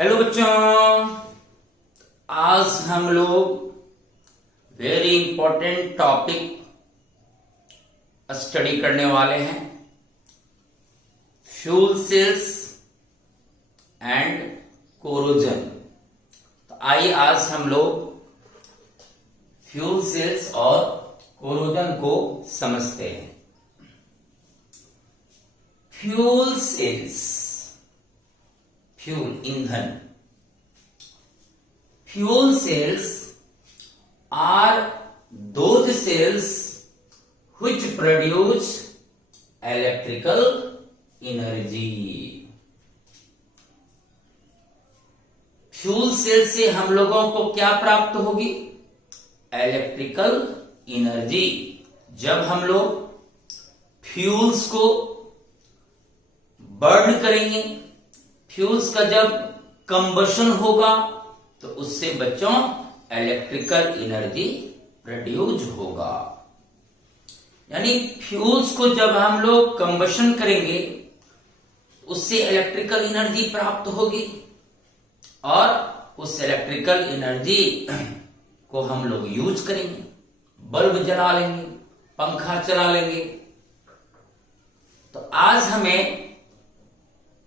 Hello बच्चों, आज हम लोग वेरी इंपॉर्टेंट टॉपिक स्टडी करने वाले हैं। Fuel sales and corrosion. तो आइए आज हम लोग फ्यूल सेल्स और कोरोजन को समझते हैं। फ्यूल सेल्स, फ्यूल ईंधन। Fuel cells are those cells which produce electrical energy। Fuel cell से हम लोगों को क्या प्राप्त होगी? Electrical energy. जब हम लोग फ्यूल्स को बर्न करेंगे, फ्यूल्स का जब कंबशन होगा तो उससे बच्चों इलेक्ट्रिकल एनर्जी प्रोड्यूस होगा। यानी फ्यूल्स को जब हम लोग कंबशन करेंगे उससे इलेक्ट्रिकल एनर्जी प्राप्त होगी और उस इलेक्ट्रिकल एनर्जी को हम लोग यूज करेंगे, बल्ब जला लेंगे, पंखा चला लेंगे। तो आज हमें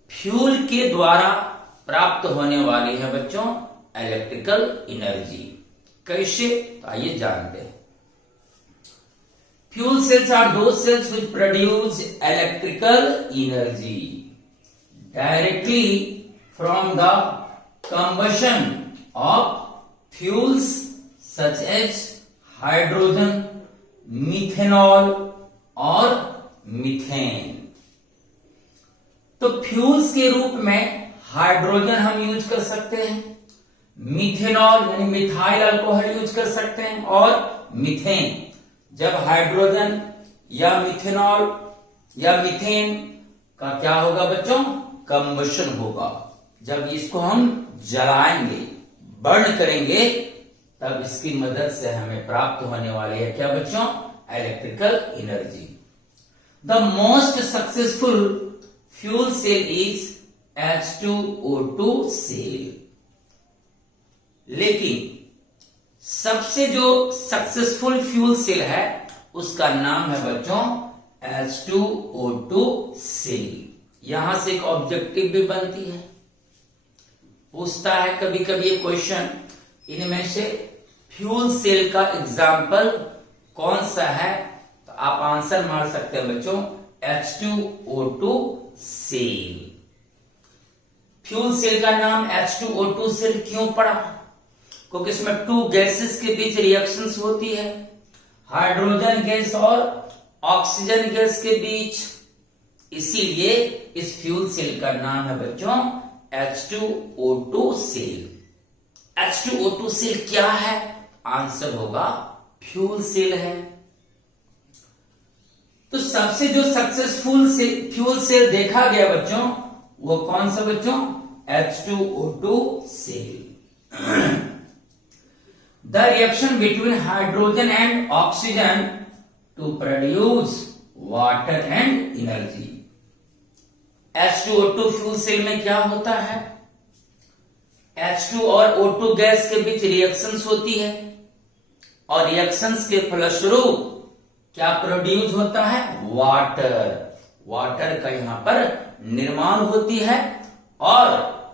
फ्यूल के द्वारा प्राप्त होने वाली है बच्चों इलेक्ट्रिकल एनर्जी। कैसे? तो आइए जानते हैं। Fuel cells are those cells which produce electrical energy directly from the combustion of fuels such as hydrogen, methanol और मीथेन। तो फ्यूल्स के रूप में हाइड्रोजन हम यूज कर सकते हैं, मिथेनॉल यानी मिथाइल अल्कोहल यूज कर सकते हैं, और मीथेन। जब हाइड्रोजन या मिथेनॉल या मीथेन का क्या होगा बच्चों? कंबशन होगा। जब इसको हम जलाएंगे, बर्न करेंगे, तब इसकी मदद से हमें प्राप्त होने वाली है क्या बच्चों? Electrical energy. The most successful fuel cell is H2O2 cell. लेकिन सबसे जो सक्सेसफुल फ्यूल सेल है उसका नाम है बच्चों H2O2 सेल। यहां से एक ऑब्जेक्टिव भी बनती है, पूछता है कभी कभी ये क्वेश्चन, इनमें से फ्यूल सेल का एग्जाम्पल कौन सा है? तो आप आंसर मार सकते हैं बच्चों H2O2 सेल। फ्यूल सेल का नाम H2O2 सेल क्यों पड़ा? क्योंकि इसमें टू गैसेस के बीच रिएक्शंस होती है, हाइड्रोजन गैस और ऑक्सीजन गैस के बीच। इसीलिए इस फ्यूल सेल का नाम है बच्चों H2O2 सेल। H2O2 सेल क्या है? आंसर होगा फ्यूल सेल है। तो सबसे जो सक्सेसफुल फ्यूल सेल देखा गया बच्चों, वो कौन सा बच्चों? H2O2 cell. The reaction between hydrogen and oxygen to produce water and energy. H2O2 fuel cell में क्या होता है? H2 और O2 गैस के बीच रिएक्शंस होती है और रिएक्शंस के फलस्वरूप क्या प्रोड्यूस होता है? वाटर। वाटर का यहां पर निर्माण होती है और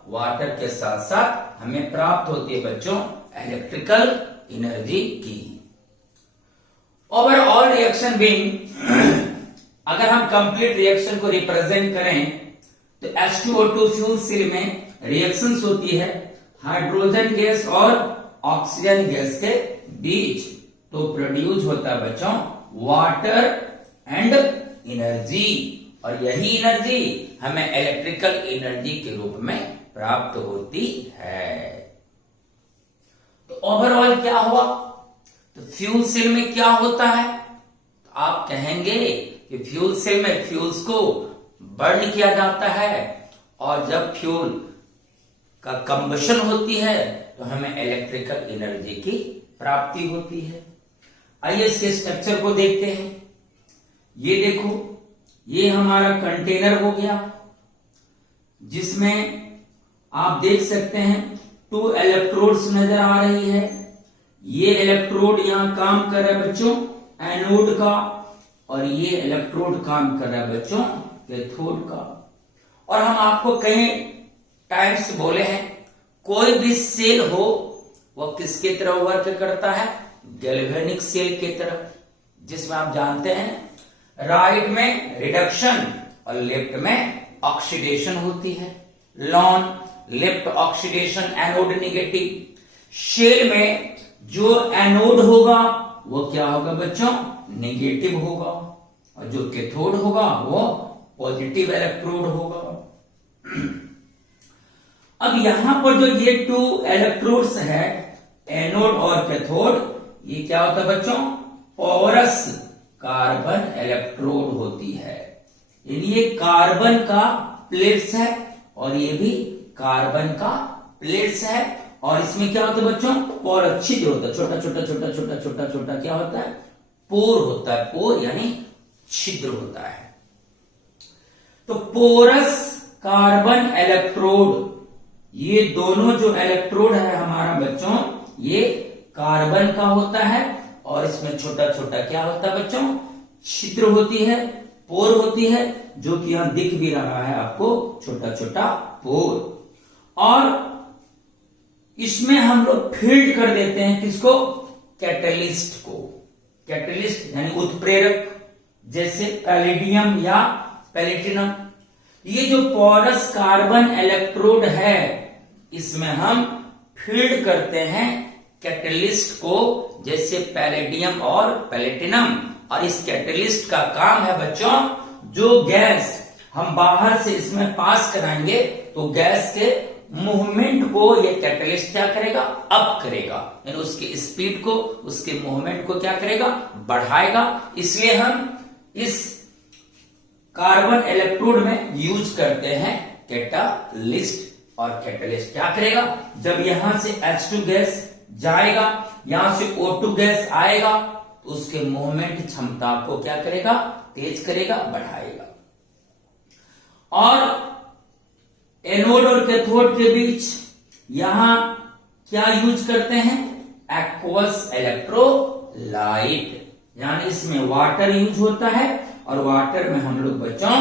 वाटर के साथ साथ हमें प्राप्त होती है बच्चों इलेक्ट्रिकल एनर्जी की। ओवरऑल रिएक्शन बीइंग, अगर हम कंप्लीट रिएक्शन को रिप्रेजेंट करें तो H2O2 फ्यूल सेल में रिएक्शंस होती है हाइड्रोजन गैस और ऑक्सीजन गैस के बीच। तो प्रोड्यूस होता है बच्चों वाटर एंड एनर्जी, और यही एनर्जी हमें इलेक्ट्रिकल एनर्जी के रूप में प्राप्त होती है। तो ओवरऑल क्या हुआ? तो फ्यूल सेल में क्या होता है? तो आप कहेंगे कि फ्यूल सेल में फ्यूल्स को बर्न किया जाता है और जब फ्यूल का कंबशन होती है तो हमें इलेक्ट्रिकल एनर्जी की प्राप्ति होती है। आइए इसके स्ट्रक्चर को देखते हैं। ये देखो, ये हमारा कंटेनर हो गया जिसमें आप देख सकते हैं 2 इलेक्ट्रोड्स नजर आ रही है। ये इलेक्ट्रोड यहां काम कर रहा है बच्चों एनोड का, और ये इलेक्ट्रोड काम कर रहा है बच्चों कैथोड का। और हम आपको कई टाइम्स बोले हैं कोई भी सेल हो वो किसके तरह वर्क करता है, गैल्वेनिक सेल की तरह, जिसमें आप जानते हैं राइट में रिडक्शन और लेफ्ट में ऑक्सीडेशन होती है। Loan left oxidation anode negative. Cell में जो एनोड होगा वो क्या होगा बच्चों, नेगेटिव होगा, और जो कैथोड होगा वो पॉजिटिव इलेक्ट्रोड होगा। अब यहां पर जो ये 2 इलेक्ट्रोड्स है एनोड और कैथोड, ये क्या होता है बच्चों, पोरस कार्बन इलेक्ट्रोड होती है। ये कार्बन का प्लेट्स है और ये भी कार्बन का प्लेट्स है। और इसमें क्या होता है बच्चों, पोर छिद्र होता है, छोटा छोटा छोटा छोटा छोटा छोटा क्या होता है, पोर होता है। पोर यानी छिद्र होता है। तो पोरस कार्बन इलेक्ट्रोड, ये दोनों जो इलेक्ट्रोड है हमारा बच्चों, ये कार्बन का होता है और इसमें छोटा छोटा क्या होता है बच्चों, छिद्र होती है, पोर होती है, जो कि यहां दिख भी रहा है आपको, छोटा छोटा पोर। और इसमें हम लोग फील्ड कर देते हैं किसको, कैटलिस्ट को। कैटलिस्ट यानी उत्प्रेरक, जैसे पैलेडियम या पैलेटिनम। ये जो पोरस कार्बन इलेक्ट्रोड है इसमें हम फील्ड करते हैं कैटलिस्ट को, जैसे पैलेडियम और पैलेटिनम। और इस कैटलिस्ट का काम है बच्चों, जो गैस हम बाहर से इसमें पास कराएंगे तो गैस के मूवमेंट को ये कैटलिस्ट क्या करेगा, अप करेगा, यानी उसकी स्पीड को, उसके मूवमेंट को क्या करेगा, बढ़ाएगा। इसलिए हम इस कार्बन इलेक्ट्रोड में यूज करते हैं कैटालिस्ट। और कैटलिस्ट क्या करेगा, जब यहां से H2 गैस जाएगा, यहां से O2 गैस आएगा, तो उसके मूवमेंट क्षमता को क्या करेगा, तेज करेगा, बढ़ाएगा। और एनोड और कैथोड के बीच यहां क्या यूज करते हैं, एक्वस इलेक्ट्रोलाइट, यानी इसमें वाटर यूज होता है और वाटर में हम लोग बच्चों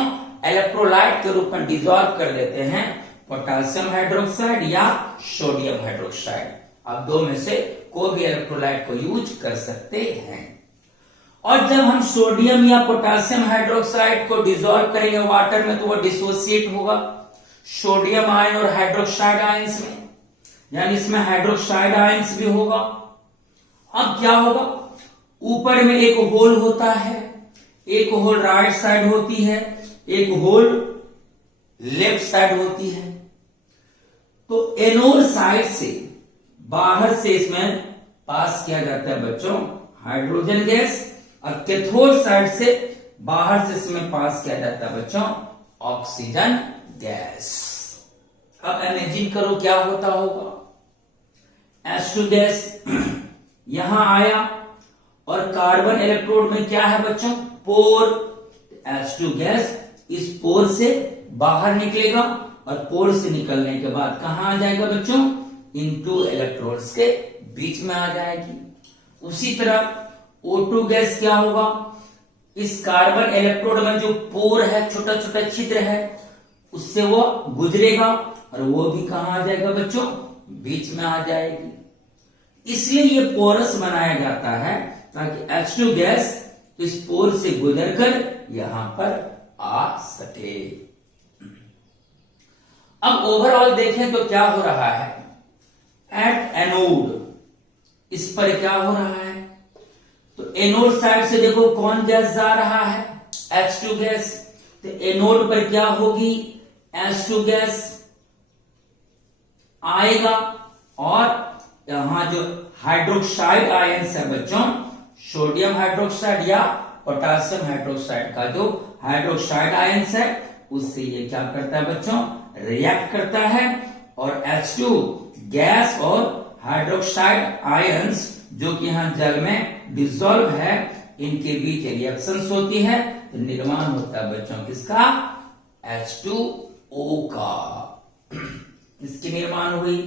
इलेक्ट्रोलाइट के रूप में डिजोल्व कर देते हैं पोटेशियम हाइड्रोक्साइड या सोडियम हाइड्रोक्साइड। आप दो में से कोई भी इलेक्ट्रोलाइट को यूज कर सकते हैं। और जब हम सोडियम या पोटेशियम हाइड्रोक्साइड को डिजोल्व करेंगे वाटर में तो वो डिसोसिएट होगा सोडियम आयन और हाइड्रोक्साइड आयंस में, यानी इसमें हाइड्रोक्साइड आयंस भी होगा। अब क्या होगा, ऊपर में एक होल होता है, एक होल राइट साइड होती है, एक होल लेफ्ट साइड होती है। तो एनोड साइड से बाहर से इसमें पास किया जाता है बच्चों हाइड्रोजन गैस, और कैथोड साइड से बाहर से इसमें पास किया जाता है बच्चों ऑक्सीजन गैस। अब इमेजिन करो क्या होता होगा, H2 गैस यहां आया और कार्बन इलेक्ट्रोड में क्या है बच्चों, पोर। H2 गैस इस पोर से बाहर निकलेगा और पोर से निकलने के बाद कहां आ जाएगा बच्चों, इन 2 इलेक्ट्रोड्स के बीच में आ जाएगी। उसी तरह O2 गैस क्या होगा, इस कार्बन इलेक्ट्रोड में जो पोर है, छोटा छोटा छिद्र है, उससे वो गुजरेगा और वो भी कहां आ जाएगा बच्चों, बीच में आ जाएगी। इसलिए ये पोरस बनाया जाता है ताकि H2 गैस इस पोर से गुजरकर यहां पर आ सके। अब ओवरऑल देखें तो क्या हो रहा है, एट एनोड इस पर क्या हो रहा है, तो एनोड साइड से देखो कौन गैस जा रहा है, H2 गैस। तो एनोड पर क्या होगी, H2 गैस आएगा और यहां जो हाइड्रोक्साइड आयंस है बच्चों, सोडियम हाइड्रोक्साइड या पोटेशियम हाइड्रोक्साइड का जो हाइड्रोक्साइड आयंस है, उससे ये क्या करता है बच्चों, रिएक्ट करता है और H2 गैस और हाइड्रोक्साइड आयंस जो कि यहां जल में डिसॉल्व है, इनके बीच रिएक्शंस होती है, तो निर्माण होता है बच्चों किसका, H2O का। किसकी निर्माण हुई,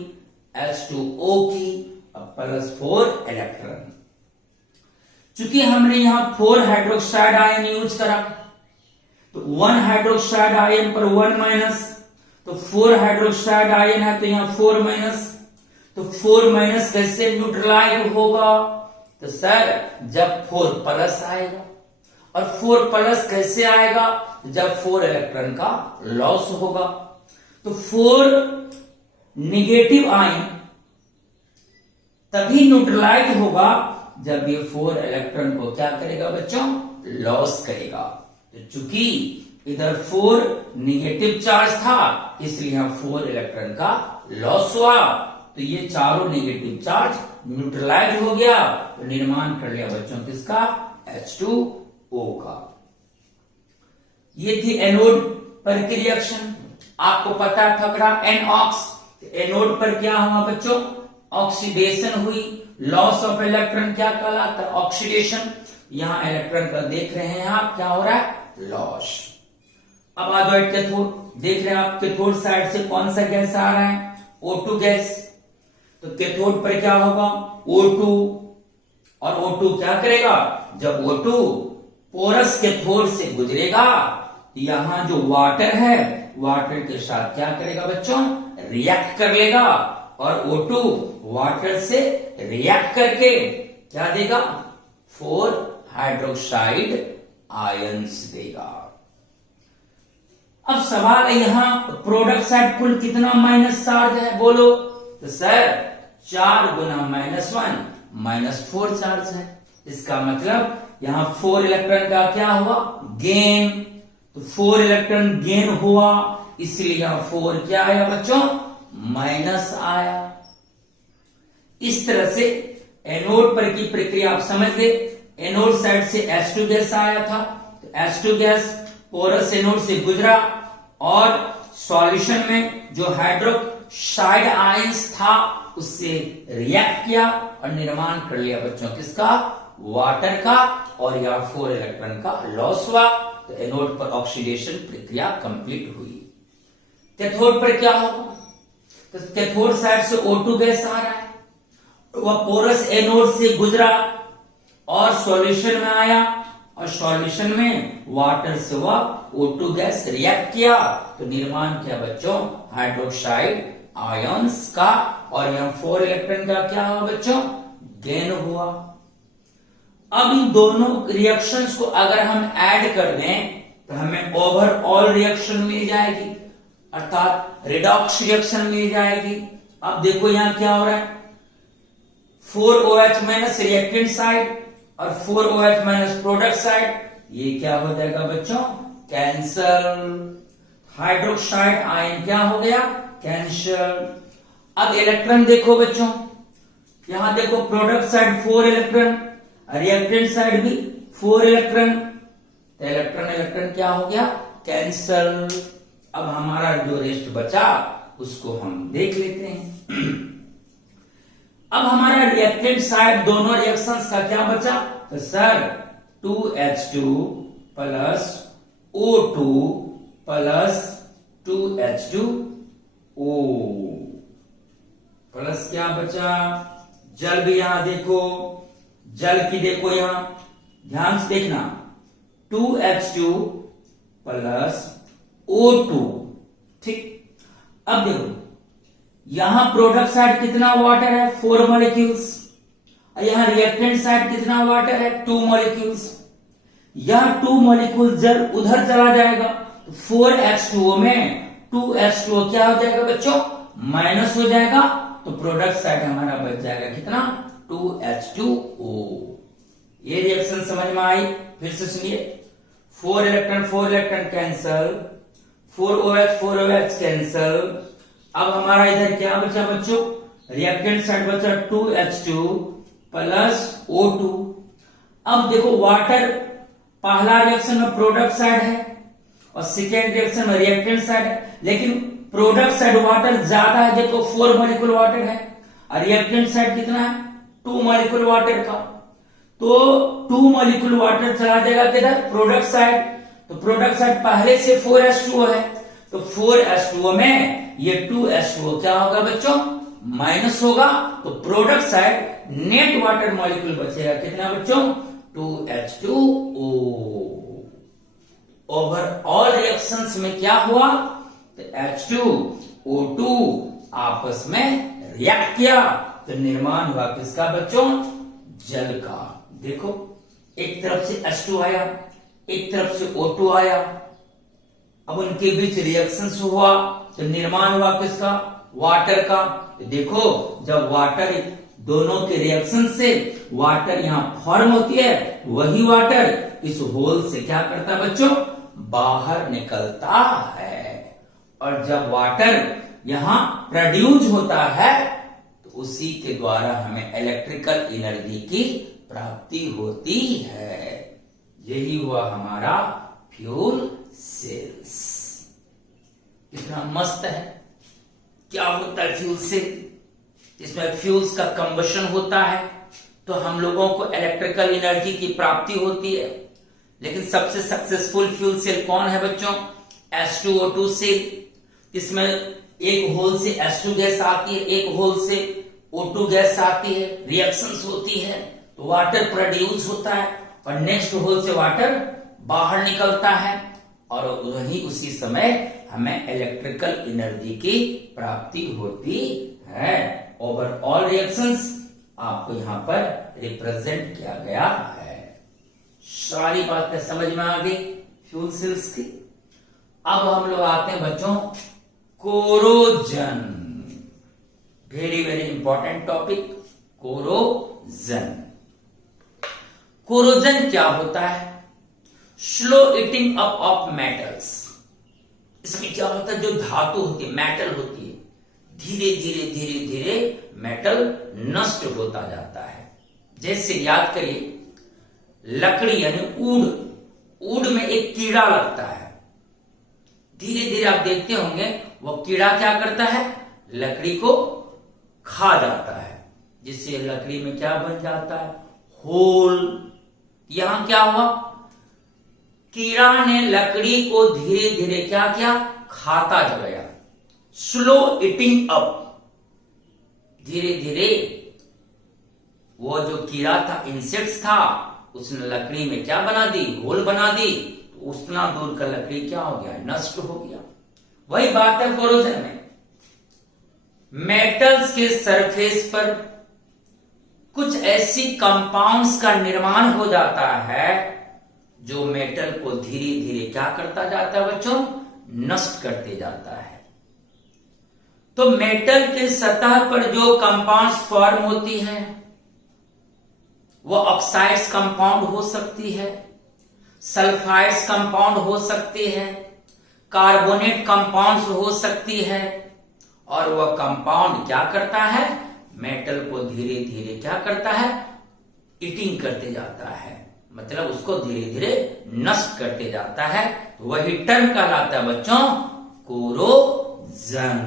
H2O की, अब +4 इलेक्ट्रॉन। चूंकि हमने यहां 4 हाइड्रोक्साइड आयन यूज करा, तो 1 हाइड्रोक्साइड आयन पर 1 माइनस, तो 4 हाइड्रोक्साइड आयन है तो यहां 4 माइनस, तो 4 माइनस कैसे न्यूट्रलाइज होगा, तो सर जब 4 प्लस आएगा, और 4 प्लस कैसे आएगा, जब 4 इलेक्ट्रॉन का लॉस होगा। तो 4 निगेटिव आयन तभी न्यूट्रलाइज होगा जब ये 4 इलेक्ट्रॉन को क्या करेगा बच्चों, लॉस करेगा। तो चूंकि इधर 4 निगेटिव चार्ज था, इसलिए यहां 4 इलेक्ट्रॉन का लॉस हुआ, तो ये चारों निगेटिव चार्ज न्यूट्रलाइज हो गया, तो निर्माण कर लिया बच्चों किसका, H2O का। ये थी एनोड पर की रिएक्शन। आपको पता है फकरा NOx, एनोड पर क्या हुआ बच्चों, ऑक्सीडेशन हुई, लॉस ऑफ इलेक्ट्रॉन क्या कहलाता है, ऑक्सीडेशन। यहां इलेक्ट्रॉन का देख रहे हैं आप क्या हो रहा है, लॉस। अब आ जाओ कैथोड, देख रहे हैं आप कैथोड साइड से कौन सा गैस आ रहा है, O2 गैस। तो कैथोड पर क्या होगा, O2, और O2 क्या करेगा, जब O2 पोरस कैथोड से गुजरेगा, तो यहां जो वाटर है, वाटर के साथ क्या करेगा बच्चों, रिएक्ट कर लेगा, और O2 वाटर से रिएक्ट करके क्या देगा, 4 हाइड्रोक्साइड आयंस देगा। अब सवाल है यहां प्रोडक्ट साइड कुल कितना माइनस चार्ज है, बोलो, तो सर 4 गुना -1 -4 चार्ज है। इसका मतलब यहां 4 इलेक्ट्रॉन का क्या हुआ, गेन, तो 4 इलेक्ट्रॉन गेन हुआ, इसलिए यहां 4 क्या आया बच्चों, माइनस आया। इस तरह से एनोड पर की प्रक्रिया आप समझ गए। एनोड साइड से H2 गैस आया था, तो H2 गैस पोरस एनोड से गुजरा, और सॉल्यूशन में जो हाइड्रोक्साइड आयंस था उससे रिएक्ट किया और निर्माण कर लिया बच्चों किसका, वाटर का, और यहां 4 इलेक्ट्रॉन का लॉस हुआ, तो एनोड पर ऑक्सीडेशन प्रक्रिया कंप्लीट हुई। कैथोड पर क्या होगा, तो कैथोड साइड से O2 गैस आ रहा है, वह पोरस एनोड से गुजरा और सॉल्यूशन में आया, और सॉल्यूशन में वाटर से वह O2 गैस रिएक्ट किया, तो निर्माण किया बच्चों हाइड्रोक्साइड आयंस का, और यहां 4 इलेक्ट्रॉन का क्या हुआ बच्चों, गेन हुआ। अब इन दोनों रिएक्शंस को अगर हम ऐड कर दें तो हमें ओवरऑल रिएक्शन मिल जाएगी, अर्थात रिडॉक्स रिएक्शन मिल जाएगी। अब देखो यहां क्या हो रहा है, 4OH माइनस रिएक्टेंट साइड और 4OH माइनस प्रोडक्ट साइड, ये क्या हो जाएगा बच्चों, कैंसल। हाइड्रोक्साइड आयन क्या हो गया, कैंसल। अब इलेक्ट्रॉन देखो बच्चों, यहां देखो product side 4 electron, reactant side भी 4 इलेक्ट्रॉन, तो इलेक्ट्रॉन इलेक्ट्रॉन क्या हो गया, कैंसल। अब हमारा जो रेस्ट बचा उसको हम देख लेते हैं। अब हमारा रिएक्टेंट साइड दोनों रिएक्शंस का क्या बचा, तो sir 2H2 plus O2 plus 2H2O plus क्या बचा, जल भी यहां देखो, जल की देखो यहां ध्यान से देखना, 2H2 प्लस O2, ठीक। अब देखो यहां प्रोडक्ट साइड कितना वाटर है, 4 मॉलिक्यूल्स, यहां रिएक्टेंट साइड कितना वाटर है, 2 मॉलिक्यूल्स। यहां 2 मॉलिक्यूल जल उधर चला जाएगा, तो 4H2O में 2H2O क्या हो जाएगा बच्चों, माइनस हो जाएगा, तो प्रोडक्ट साइड हमारा बच जाएगा कितना, 2H2O। ये रिएक्शन समझ में आई, फिर से सुनिए, 4 इलेक्ट्रॉन कैंसल, 4OH कैंसल। अब हमारा इधर क्या बचा बच्चों, रिएक्टेंट साइड बचा 2H2 प्लस O2। अब देखो वाटर पहला रिएक्शन में प्रोडक्ट साइड है और सेकेंड रिएक्शन में रिएक्टेंट साइड है, लेकिन प्रोडक्ट साइड वाटर ज्यादा है, देखो 4 मॉलिक्यूल वाटर है, और रिएक्टेंट साइड कितना है, 2 मॉलिक्यूल वाटर का, तो 2 मॉलिक्यूल वाटर चला जाएगा किधर, प्रोडक्ट साइड। तो प्रोडक्ट साइड पहले से 4H2O है, तो 4H2O में ये 2H2O क्या होगा बच्चों, माइनस होगा, तो product side net water molecule बचेगा कितना बच्चों, 2H2O। ओवरऑल रिएक्शंस में क्या हुआ, तो H2O2 आपस में रिएक्ट किया, तो निर्माण हुआ किसका बच्चों, जल का। देखो एक तरफ से H2 आया, एक तरफ से O2 आया, अब उनके बीच रिएक्शंस हुआ, तो निर्माण हुआ किसका, वाटर का। तो देखो जब वाटर, दोनों के रिएक्शन से वाटर यहां फॉर्म होती है, वही वाटर इस होल से क्या करता है बच्चों, बाहर निकलता है। और जब वाटर यहां प्रोड्यूस होता है, तो उसी के द्वारा हमें इलेक्ट्रिकल एनर्जी की प्राप्ति होती है। यही हुआ हमारा फ्यूल सेल्स। कितना मस्त है। क्या होता है फ्यूल सेल, इसमें फ्यूल्स का कंबशन होता है, तो हम लोगों को इलेक्ट्रिकल एनर्जी की प्राप्ति होती है। लेकिन सबसे सक्सेसफुल फ्यूल सेल कौन है बच्चों, H2O2 सेल। इसमें एक होल से H2 गैस आती है, एक होल से O2 गैस आती है, रिएक्शंस होती है, तो वाटर प्रोड्यूस होता है, और नेक्स्ट होल से वाटर बाहर निकलता है, और वही उसी समय हमें इलेक्ट्रिकल एनर्जी की प्राप्ति होती है। ओवरऑल रिएक्शंस आपको यहां पर रिप्रेजेंट किया गया है। सारी बातें समझ में आ गई फ्यूल सेल्स की। अब हम लोग आते हैं बच्चों corrosion, very very important topic, corrosion. Corrosion क्या होता है, slow eating up of metals. इसमें क्या होता है, जो धातु होती है, मेटल होती है, धीरे धीरे धीरे धीरे मेटल नष्ट होता जाता है। जैसे याद करिए लकड़ी यानी ऊड में एक कीड़ा लगता है, धीरे धीरे आप देखते होंगे वो कीड़ा क्या करता है, लकड़ी को खा जाता है, जिससे लकड़ी में क्या बन जाता है, होल। यहां क्या हुआ, कीड़ा ने लकड़ी को धीरे धीरे क्या किया, खाता गया, स्लो ईटिंग अप। धीरे धीरे वो जो कीड़ा था, इंसेक्ट्स था, उसने लकड़ी में क्या बना दी, होल बना दी, तो उतना दूर का लकड़ी क्या हो गया, नष्ट हो गया। वही बात है कोरोजन में, मेटल्स के सरफेस पर कुछ ऐसी कंपाउंड्स का निर्माण हो जाता है जो मेटल को धीरे धीरे क्या करता जाता है बच्चों, नष्ट करते जाता है। तो मेटल के सतह पर जो कंपाउंड्स फॉर्म होती है वो ऑक्साइड्स कंपाउंड हो सकती है, सल्फाइड्स कंपाउंड हो सकती है, कार्बोनेट कंपाउंड्स हो सकती है, और वह कंपाउंड क्या करता है, मेटल को धीरे धीरे क्या करता है, ईटिंग करते जाता है, मतलब उसको धीरे धीरे नष्ट करते जाता है। वही टर्म कहलाता है बच्चों कोरोजन।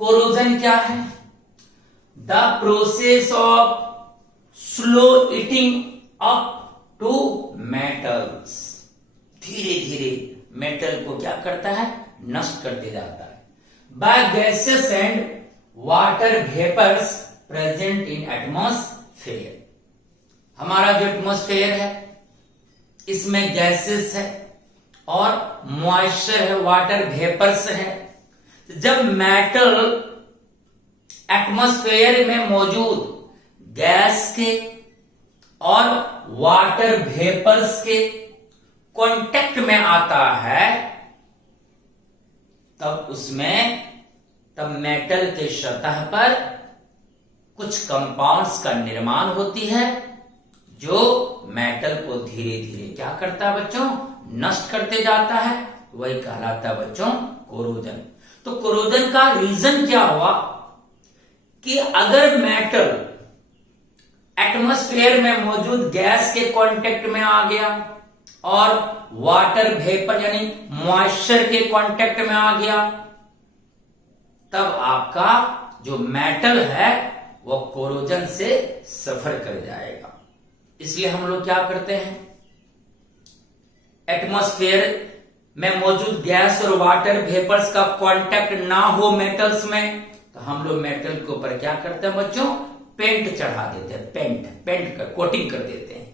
कोरोजन क्या है, the process of slow eating up to metals. धीरे धीरे मेटल को क्या करता है, नष्ट करते जाता है, by gases and water vapours present in atmosphere. हमारा जो एटमॉस्फेयर है इसमें गैसेस है और मॉइस्चर है, वाटर वेपर्स है। जब मेटल एटमॉस्फेयर में मौजूद गैस के और वाटर वेपर्स के कांटेक्ट में आता है, तब मेटल के सतह पर कुछ कंपाउंड्स का निर्माण होती है जो मेटल को धीरे धीरे क्या करता है बच्चों, नष्ट करते जाता है। वही कहलाता है बच्चों कोरोजन। तो कोरोजन का रीजन क्या हुआ कि अगर मेटल एटमॉस्फेयर में मौजूद गैस के कांटेक्ट में आ गया और वाटर वेपर यानी मॉइस्चर के कांटेक्ट में आ गया, तब आपका जो मेटल है वो कोरोजन से सफर कर जाएगा। इसलिए हम लोग क्या करते हैं, एटमॉस्फेयर में मौजूद गैस और वाटर वेपर्स का कांटेक्ट ना हो मेटल्स में, तो हम लोग मेटल के ऊपर क्या करते हैं बच्चों, पेंट चढ़ा देते हैं, पेंट कर कोटिंग कर देते हैं।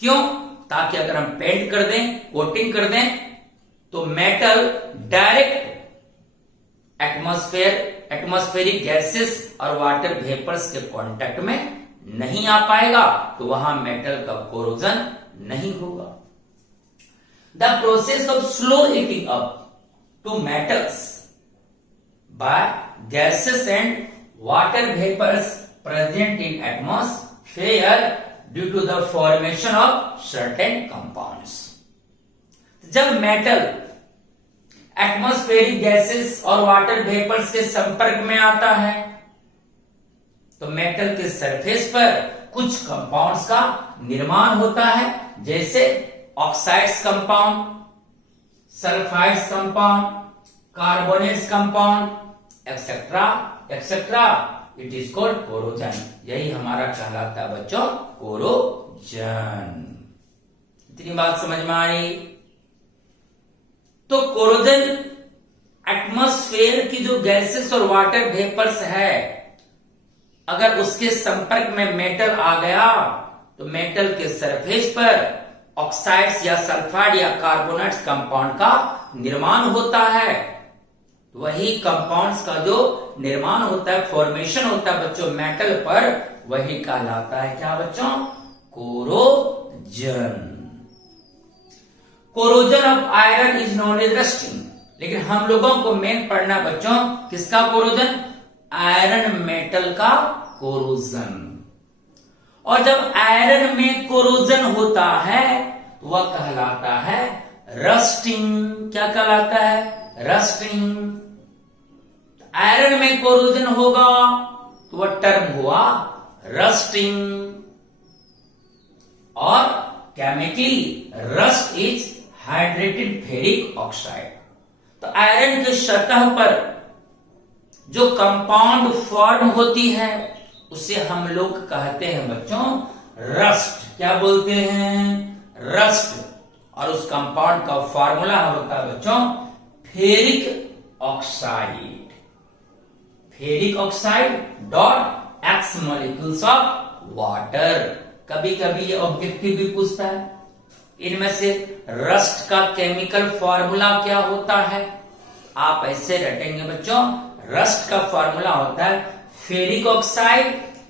क्यों? ताकि अगर हम पेंट कर दें, कोटिंग कर दें, तो मेटल डायरेक्ट एटमॉस्फेरिक गैसेस और वाटर वेपर्स के कांटेक्ट में नहीं आ पाएगा, तो वहां मेटल का कोरोजन नहीं होगा। The process of slow heating up to metals by gases and water vapours present in atmosphere due to the formation of certain compounds. जब मेटल एटमॉस्फेरिक गैसेस और वाटर वेपर्स के संपर्क में आता है, तो मेटल के सरफेस पर कुछ कंपाउंड्स का निर्माण होता है, जैसे oxides compound, sulphides compound, carbonates compound etcetera etcetera. It is called corrosion. यही हमारा कहलाता है बच्चों कोरोजन। इतनी बात समझ में आई? तो कोरोजन एटमॉस्फेयर की जो गैसेस और वाटर वेपर्स है, अगर उसके संपर्क में मेटल आ गया, तो मेटल के सरफेस पर ऑक्साइड्स या सल्फाइड या कार्बोनेट्स कंपाउंड का निर्माण होता है। वही कंपाउंड्स का जो निर्माण होता है, फॉर्मेशन होता है बच्चों मेटल पर, वही कहलाता है क्या बच्चों? Corrosion. Corrosion of iron is known as rusting. लेकिन हम लोगों को मेन पढ़ना बच्चों किसका कोरोजन? आयरन मेटल का कोरोजन। और जब आयरन में कोरोजन होता है, तो वह कहलाता है रस्टिंग। क्या कहलाता है? रस्टिंग। आयरन में कोरोजन होगा तो वह टर्म हुआ रस्टिंग। और chemically rust is hydrated ferric oxide. तो आयरन की सतह पर जो कंपाउंड फॉर्म होती है, उसे हम लोग कहते हैं बच्चों रस्ट। क्या बोलते हैं? रस्ट। और उस कंपाउंड का फॉर्मूला होता है बच्चों ferric oxide. Ferric oxide dot x molecules of water. कभी कभी ये ऑब्जेक्टिव भी पूछता है, इनमें से रस्ट का केमिकल फॉर्मूला क्या होता है? आप ऐसे रटेंगे बच्चों, रस्ट का फॉर्मूला होता है ferric oxide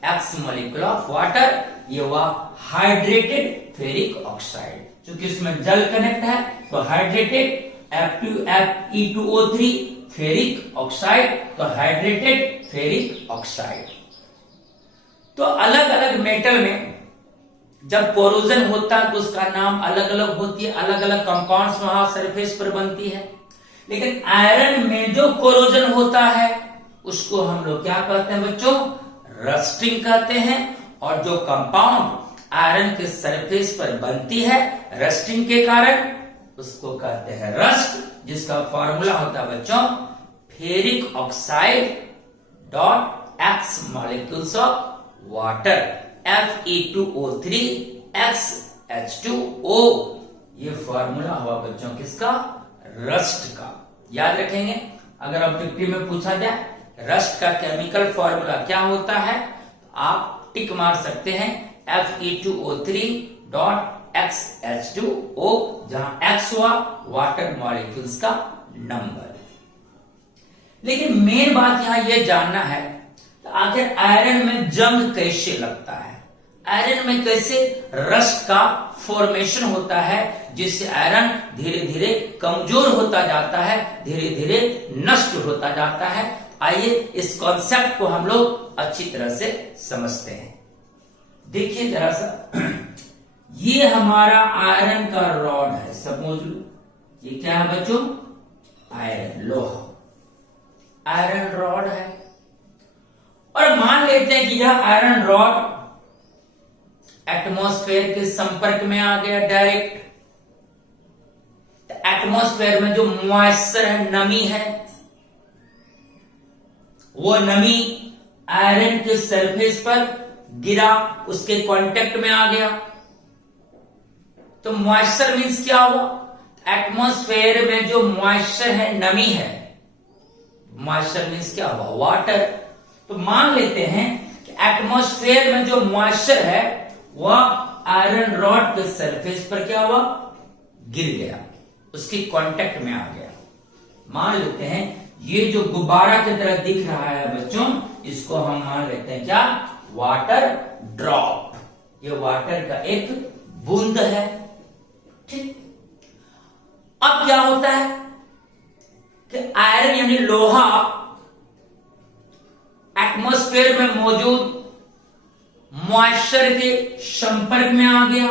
x molecule of water. ये हुआ हाइड्रेटेड फेरिक ऑक्साइड। क्योंकि इसमें जल कनेक्ट है, तो हाइड्रेटेड Fe2O3 फेरिक ऑक्साइड, तो हाइड्रेटेड फेरिक ऑक्साइड। तो अलग अलग मेटल में जब कोरोजन होता है, तो उसका नाम अलग अलग होती है, अलग अलग कंपाउंड्स वहां सरफेस पर बनती है। लेकिन आयरन में जो कोरोजन होता है, उसको हम लोग क्या कहते हैं बच्चों? रस्टिंग कहते हैं। और जो कंपाउंड आयरन के सरफेस पर बनती है रस्टिंग के कारण, उसको कहते हैं रस्ट, जिसका फॉर्मूला होता है बच्चों ferric oxide dot x molecules of water Fe2O3 XH2O। ये फॉर्मूला हुआ बच्चों किसका? रस्ट का। याद रखेंगे, अगर ऑब्जेक्टिव में पूछा जाए रस्ट का केमिकल फॉर्मूला क्या होता है, आप टिक मार सकते हैं Fe2O3 डॉट XH2O, जहां X हुआ वाटर मॉलिक्यूल्स का नंबर। लेकिन मेन बात यहां यह जानना है, तो आखिर आयरन में जंग कैसे लगता है? आयरन में कैसे रस्ट का फॉर्मेशन होता है, जिससे आयरन धीरे धीरे कमजोर होता जाता है, धीरे धीरे नष्ट होता जाता है। आइए इस कॉन्सेप्ट को हम लोग अच्छी तरह से समझते हैं। देखिए जरा सा, ये हमारा आयरन का रॉड है, समझ लो। ये क्या है बच्चों? आयरन, लोहा। आयरन रॉड है। और मान लेते हैं कि यह आयरन रॉड एटमॉस्फेयर के संपर्क में आ गया डायरेक्ट। एटमॉस्फेयर में जो मॉइस्चर है, नमी है, वो नमी आयरन के सरफेस पर गिरा, उसके कांटेक्ट में आ गया। तो मॉइस्चर मींस क्या हुआ? एटमॉस्फेयर में जो मॉइस्चर है, नमी है, मॉइस्चर मीन्स क्या हुआ, वाटर। तो मान लेते हैं कि एटमॉस्फेयर में जो मॉइस्चर है वह आयरन रॉड के सरफेस पर क्या हुआ, गिर गया, उसकी कांटेक्ट में आ गया। मान लेते हैं ये जो गुब्बारा की तरह दिख रहा है बच्चों, इसको हम मान लेते हैं क्या, वाटर ड्रॉप। ये वाटर का एक बूंद है, ठीक। अब क्या होता है कि आयरन यानी लोहा एटमॉस्फेयर में मौजूद मॉइस्चर के संपर्क में आ गया,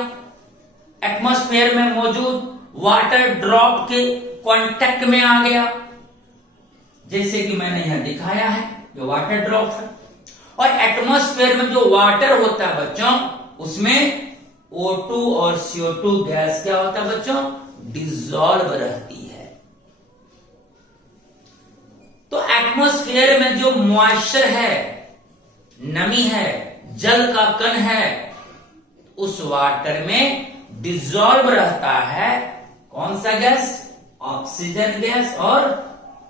एटमॉस्फेयर में मौजूद वाटर ड्रॉप के कांटेक्ट में आ गया, जैसे कि मैंने यहां दिखाया है, जो वाटर ड्रॉप है। और एटमॉस्फेयर में जो वाटर होता है बच्चों, उसमें O2 और CO2 गैस क्या होता है बच्चों, डिसॉल्व रहती है। तो एटमॉस्फेयर में जो मॉइस्चर है, नमी है, जल का कण है, उस वाटर में डिसॉल्व रहता है कौन सा गैस, ऑक्सीजन गैस और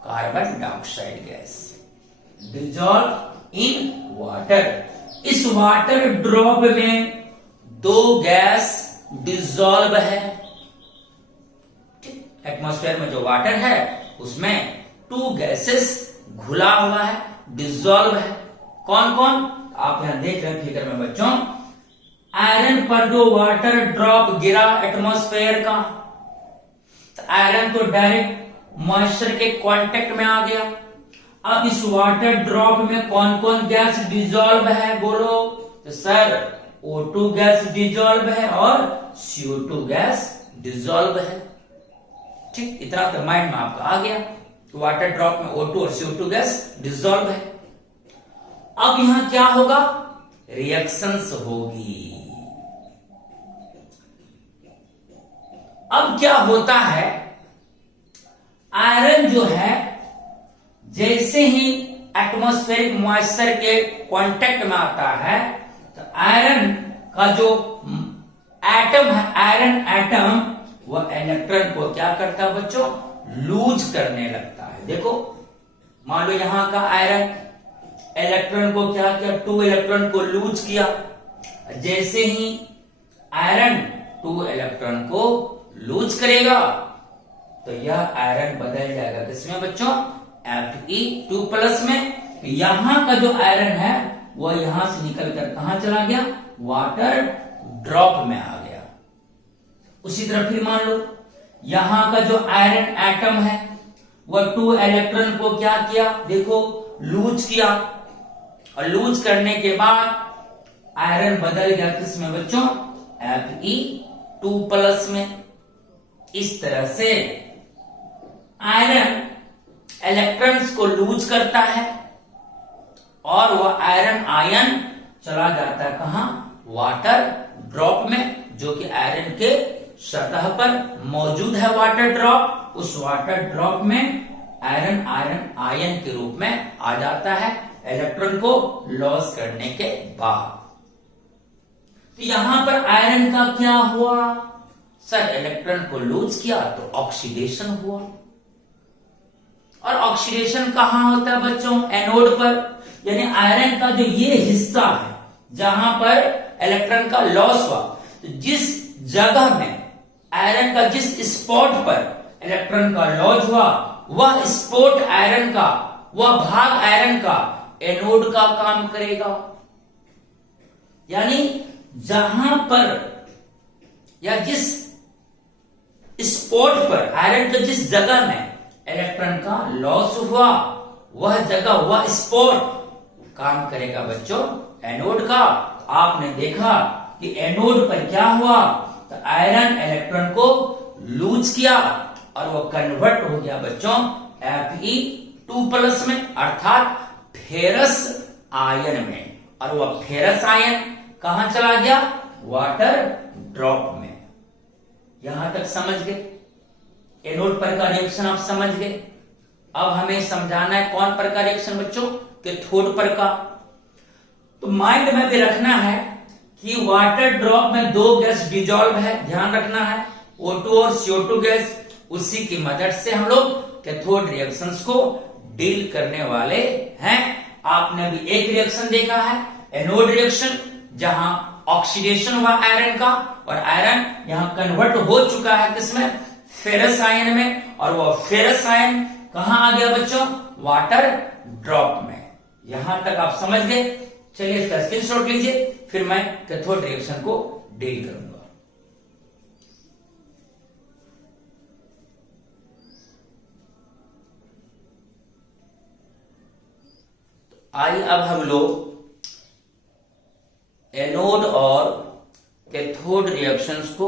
carbon dioxide gas, dissolve in water. इस वाटर ड्रॉप में दो गैस डिसॉल्व है, ठीक। एटमॉस्फेयर में जो वाटर है उसमें 2 गैसेस घुला हुआ है, डिसॉल्व है। कौन कौन, आप यहां देख रहे हैं फिगर में बच्चों, आयरन पर जो वाटर ड्रॉप गिरा एटमॉस्फेयर का, तो आयरन तो डायरेक्ट मॉइस्चर के कांटेक्ट में आ गया। अब इस वाटर ड्रॉप में कौन कौन गैस डिसॉल्व है, बोलो। तो सर O2 गैस डिसॉल्व है और CO2 गैस डिसॉल्व है, ठीक। इतना तो माइंड में आपका आ गया, वाटर ड्रॉप में O2 और CO2 गैस डिसॉल्व है। अब यहां क्या होगा, रिएक्शंस होगी। अब क्या होता है, आयरन जो है जैसे ही एटमॉस्फेरिक मॉइस्चर के कांटेक्ट में आता है, तो आयरन का जो एटम है, आयरन एटम, वह इलेक्ट्रॉन को क्या करता है बच्चों, लूज करने लगता है। देखो मान लो यहां का आयरन इलेक्ट्रॉन को क्या किया, 2 इलेक्ट्रॉन को लूज किया। जैसे ही आयरन 2 इलेक्ट्रॉन को लूज करेगा तो यह आयरन बदल जाएगा किसमें बच्चों, Fe2+ में। यहां का जो आयरन है वह यहां से निकलकर कहां चला गया, वाटर ड्रॉप में आ गया। उसी तरह फिर मान लो यहां का जो आयरन एटम है वह 2 इलेक्ट्रॉन को क्या किया, देखो लूज किया, और लूज करने के बाद आयरन बदल गया किसमें बच्चों, Fe2+ में। इस तरह से आयरन इलेक्ट्रॉन्स को लूज करता है और वह आयरन आयन चला जाता है कहां, वाटर ड्रॉप में, जो कि आयरन के सतह पर मौजूद है वाटर ड्रॉप। उस वाटर ड्रॉप में आयरन आयन के रूप में आ जाता है इलेक्ट्रॉन को लॉस करने के बाद। तो यहां पर आयरन का क्या हुआ, सर इलेक्ट्रॉन को लूज किया तो ऑक्सीडेशन हुआ। और ऑक्सीडेशन कहां होता है बच्चों, एनोड पर। यानी आयरन का जो ये हिस्सा है जहां पर इलेक्ट्रॉन का लॉस हुआ, तो जिस जगह में आयरन का जिस स्पॉट पर इलेक्ट्रॉन का लॉस हुआ, वह स्पॉट आयरन का, वह भाग आयरन का एनोड का काम करेगा। यानी जहां पर या जिस स्पॉट पर आयरन के जिस जगह में इलेक्ट्रॉन का लॉस हुआ, वह जगह, वह स्पॉट काम करेगा बच्चों एनोड का। आपने देखा कि एनोड पर क्या हुआ, तो आयरन इलेक्ट्रॉन को लूज किया और वह कन्वर्ट हो गया बच्चों Fe2+ में, अर्थात फेरस आयन में। और वह फेरस आयन कहां चला गया, वाटर ड्रॉप में। यहां तक समझ गए, एनोड पर का रिएक्शन आप समझ गए। अब हमें समझाना है कौन पर का रिएक्शन बच्चों, कैथोड पर का। तो माइंड में भी रखना है कि वाटर ड्रॉप में 2 गैस डिसॉल्व है, ध्यान रखना है, O2 और CO2 गैस। उसी की मदद से हम लोग कैथोड रिएक्शंस को डील करने वाले हैं। आपने अभी एक रिएक्शन देखा है, एनोड रिएक्शन, जहां ऑक्सीडेशन हुआ आयरन का, और आयरन यहां कन्वर्ट हो चुका है किसमें, फेरस आयन में, और वो फेरस आयन कहां आ गया बच्चों, वाटर ड्रॉप में। यहां तक आप समझ गए। चलिए इसका स्क्रीनशॉट लीजिए, फिर मैं कैथोड रिएक्शन को डील करूंगा। आइए अब हम लोग एनोड और कैथोड रिएक्शंस को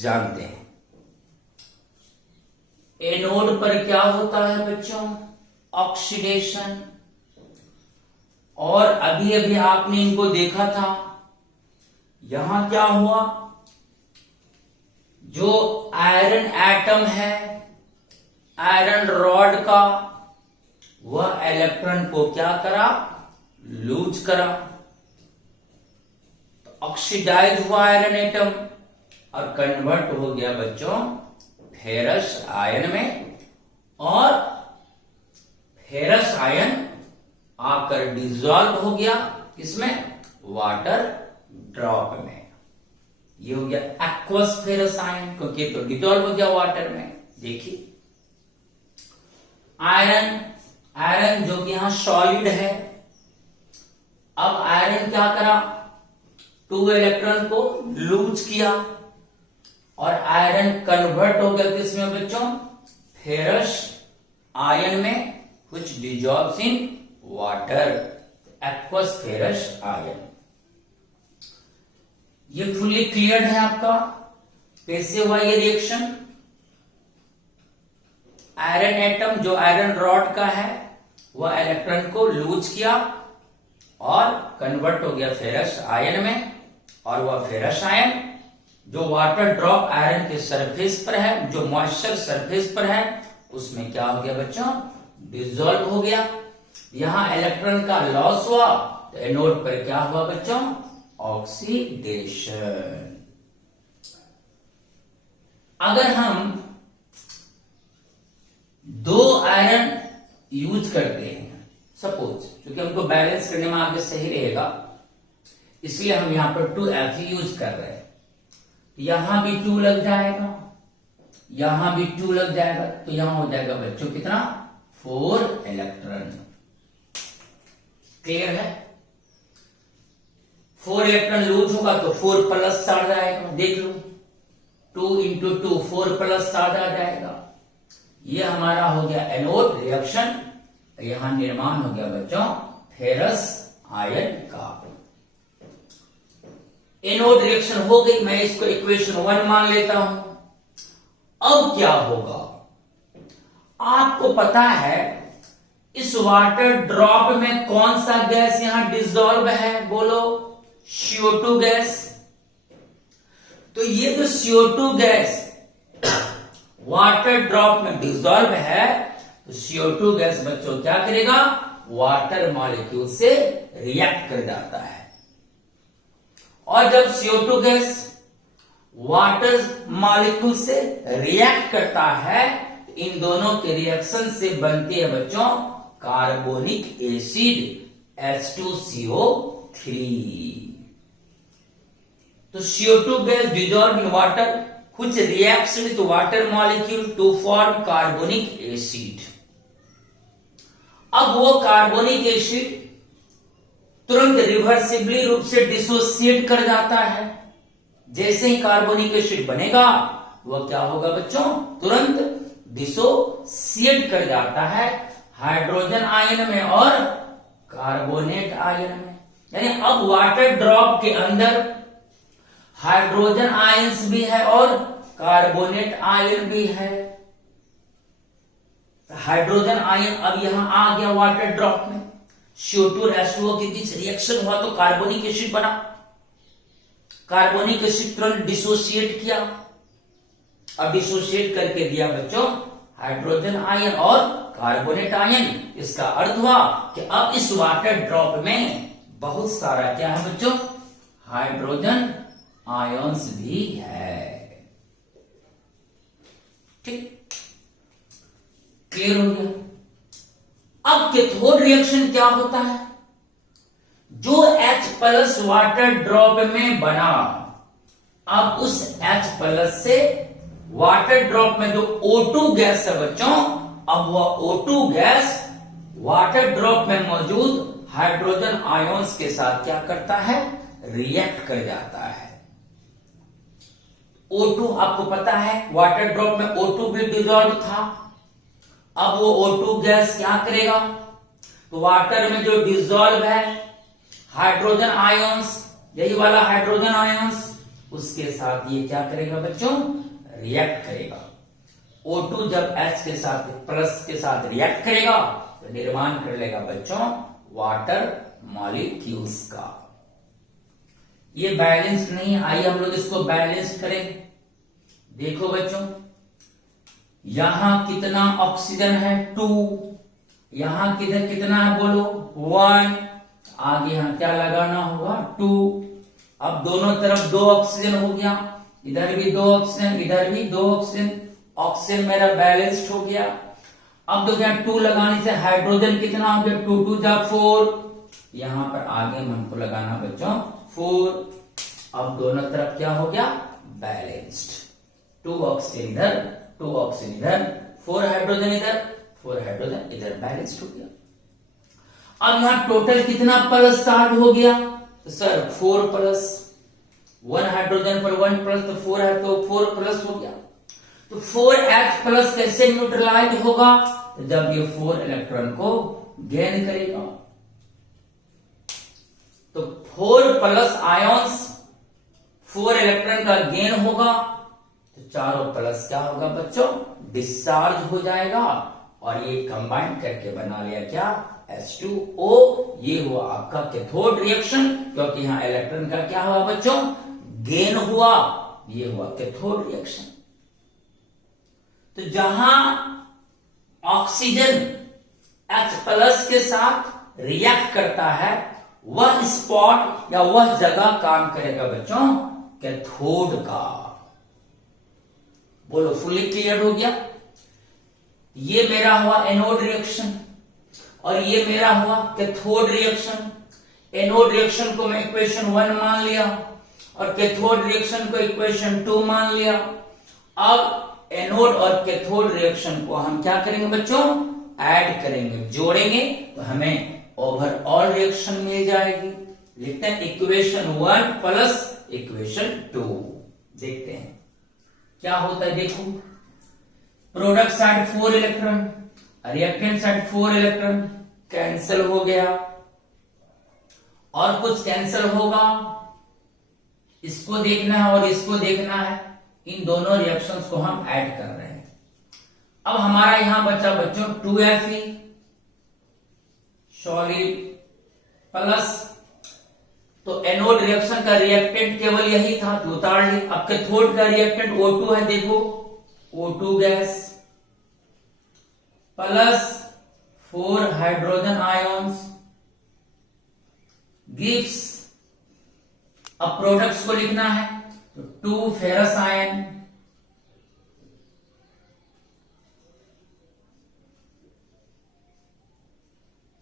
जानते हैं। एनोड पर क्या होता है बच्चों, ऑक्सीडेशन, और अभी अभी आपने इनको देखा था, यहां क्या हुआ, जो आयरन एटम है आयरन रॉड का, वह इलेक्ट्रॉन को क्या करा, लूज करा, ऑक्सीडाइज हुआ आयरन एटम और कन्वर्ट हो गया बच्चों फेरस आयन में, और फेरस आयन आकर डिसॉल्व हो गया किसमें, वाटर ड्रॉप में। ये हो गया एक्वस फेरस आयन, क्योंकि तो डिसॉल्व हो गया वाटर में। देखिए आयरन जो कि यहां सॉलिड है, अब आयरन क्या करा, 2 इलेक्ट्रॉन को लूज किया और आयरन कन्वर्ट हो गया किसमें बच्चों, फेरस आयन में, which dissolves in water, aqueous ferrous ion. ये फुल्ली क्लियर है आपका, कैसे हुआ ये रिएक्शन। आयरन एटम जो आयरन रॉड का है, वह इलेक्ट्रॉन को लूज किया और कन्वर्ट हो गया फेरस आयन में, और वह फेरस आयन जो वाटर ड्रॉप आयरन के सरफेस पर है, जो मॉइस्चर सरफेस पर है, उसमें क्या हो गया बच्चों, डिसॉल्व हो गया। यहां इलेक्ट्रॉन का लॉस हुआ, तो एनोड पर क्या हुआ बच्चों, ऑक्सीडेशन। अगर हम 2 आयरन यूज करते हैं, सपोज, क्योंकि हमको बैलेंस करने में आगे सही रहेगा, इसलिए हम यहां पर 2Fe यूज कर रहे हैं। यहां भी 2 लग जाएगा, यहां भी 2 लग जाएगा, तो यहां हो जाएगा बच्चों कितना, 4 इलेक्ट्रॉन। क्लियर है। 4 इलेक्ट्रॉन लूज होगा तो 4 प्लस आ जाएगा, देख लो 2 इंटू 2 4 प्लस आ जाएगा। ये हमारा हो गया एनोड रिएक्शन, यहां निर्माण हो गया बच्चों फेरस आयन का। एनोड रिएक्शन हो गई, मैं इसको इक्वेशन 1 मान लेता हूं। अब क्या होगा, आपको पता है इस वाटर ड्रॉप में कौन सा गैस यहां डिसॉल्व है, बोलो, CO2 गैस। तो ये जो CO2 गैस वाटर ड्रॉप में डिसॉल्व है, तो CO2 गैस बच्चों क्या करेगा, वाटर मॉलिक्यूल से रिएक्ट कर जाता है। और जब CO2 गैस वाटर मॉलिक्यूल से रिएक्ट करता है, तो इन दोनों के रिएक्शन से बनती है बच्चों कार्बोनिक एसिड H2CO3। तो CO2 gas dissolved in water which reacts with water molecule to form carbonic acid। अब वो कार्बोनिक एसिड तुरंत रिवर्सिबली रूप से डिसोसिएट कर जाता है। जैसे ही कार्बोनिक एसिड बनेगा, वह क्या होगा बच्चों, तुरंत डिसोसिएट कर जाता है हाइड्रोजन आयन में और कार्बोनेट आयन में। यानी अब वाटर ड्रॉप के अंदर हाइड्रोजन आयंस भी है और कार्बोनेट आयन भी है। हाइड्रोजन आयन अब यहां आ गया वाटर ड्रॉप में, CO2 और H2O के बीच रिएक्शन हुआ तो कार्बोनिक एसिड बना। कार्बोनिक एसिड तुरंत डिसोसिएट किया, अब डिसोसिएट करके दिया बच्चों हाइड्रोजन आयन और कार्बोनेट आयन। इसका अर्थ हुआ कि अब इस वाटर ड्रॉप में बहुत सारा क्या है बच्चों, हाइड्रोजन आयंस भी है। ठीक। क्लियर हो गया। अब कैथोड रिएक्शन क्या होता है, जो H प्लस वाटर ड्रॉप में बना, अब उस H प्लस से वाटर ड्रॉप में जो O2 गैस है बच्चों, अब वह O2 गैस वाटर ड्रॉप में मौजूद हाइड्रोजन आयंस के साथ क्या करता है, रिएक्ट कर जाता है। O2 आपको पता है वाटर ड्रॉप में O2 भी डिजॉल्व था। अब वो O2 गैस क्या करेगा, तो वाटर में जो डिजॉल्व है हाइड्रोजन आयंस, यही वाला हाइड्रोजन आयंस, उसके साथ ये क्या करेगा बच्चों, रिएक्ट करेगा। O2 जब H के साथ प्लस के साथ रिएक्ट करेगा तो निर्माण कर लेगा बच्चों वाटर मॉलिक्यूल्स का। ये बैलेंस नहीं है, आइए हम लोग इसको बैलेंस करें। देखो बच्चों, यहां कितना ऑक्सीजन है 2, यहां किधर कितना है बोलो 1, आगे यहां क्या लगाना होगा 2। अब दोनों तरफ 2 ऑक्सीजन हो गया, इधर भी 2 ऑक्सीजन, इधर भी 2 ऑक्सीजन, ऑक्सीजन मेरा बैलेंस्ड हो गया। अब देखो यहां 2 लगाने से हाइड्रोजन कितना हो गया, 2 2 जा 4, यहां पर आगे हमको लगाना बच्चों 4। अब दोनों तरफ क्या हो गया, बैलेंस्ड, 2 ऑक्सीजन इधर, 2 ऑक्सीजन इधर, 4 हाइड्रोजन इधर, 4 हाइड्रोजन इधर, बैलेंस्ड हो गया। अब यहां टोटल कितना प्लस चार्ज हो गया, तो सर 4 प्लस, 1 हाइड्रोजन पर 1 प्लस, तो 4 है तो 4 प्लस हो गया। तो 4H प्लस कैसे न्यूट्रलाइज होगा, तो जब ये 4 इलेक्ट्रॉन को गेन करेगा, तो 4 प्लस आयंस 4 इलेक्ट्रॉन का गेन होगा, तो चारों प्लस क्या होगा बच्चों, डिस्चार्ज हो जाएगा, और ये कंबाइन करके बना लिया क्या, H2O। ये हुआ आपका कैथोड रिएक्शन, क्योंकि यहां इलेक्ट्रॉन का क्या हुआ बच्चों, गेन हुआ, ये हुआ कैथोड रिएक्शन। तो जहां ऑक्सीजन H प्लस के साथ रिएक्ट करता है, वह स्पॉट या वह जगह काम करेगा बच्चों कैथोड का। बोलो फुली क्लियर हो गया। ये मेरा हुआ एनोड रिएक्शन और ये मेरा हुआ कैथोड रिएक्शन। एनोड रिएक्शन को मैं इक्वेशन 1 मान लिया और कैथोड रिएक्शन को इक्वेशन 2 मान लिया। अब एनोड और कैथोड रिएक्शन को हम क्या करेंगे बच्चों, ऐड करेंगे, जोड़ेंगे, तो हमें ओवरऑल रिएक्शन मिल जाएगी। लिखते हैं इक्वेशन 1 प्लस इक्वेशन 2। देखते हैं क्या होता है। देखो, product side 4 electron, reactant side 4 electron, cancel हो गया। और कुछ कैंसिल होगा, इसको देखना है और इसको देखना है। इन दोनों रिएक्शंस को हम ऐड कर रहे हैं। अब हमारा यहां बचा बच्चों 2Fe सॉलिड प्लस, तो एनोड रिएक्शन का रिएक्टेंट केवल यही था, तो उतार ली। अब कैथोड का रिएक्टेंट O2 है, देखो O2 gas plus 4 hydrogen ions gives, अब प्रोडक्ट्स को लिखना है, तो 2 फेरस आयन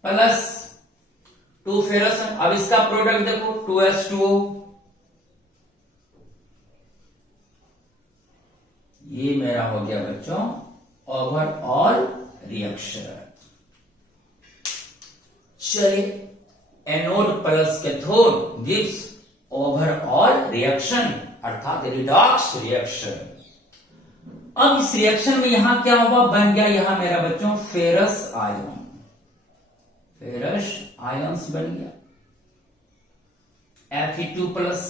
प्लस 2 फेरस। अब इसका प्रोडक्ट देखो 2H2O, ये मेरा हो गया बच्चों ओवरऑल रिएक्शन। चलिए, anode plus cathode gives overall reaction अर्थात रिडॉक्स रिएक्शन। अब इस रिएक्शन में यहां क्या हुआ, बन गया यहां मेरा बच्चों फेरस आयन, फेरस आयंस बन गया। Fe2 प्लस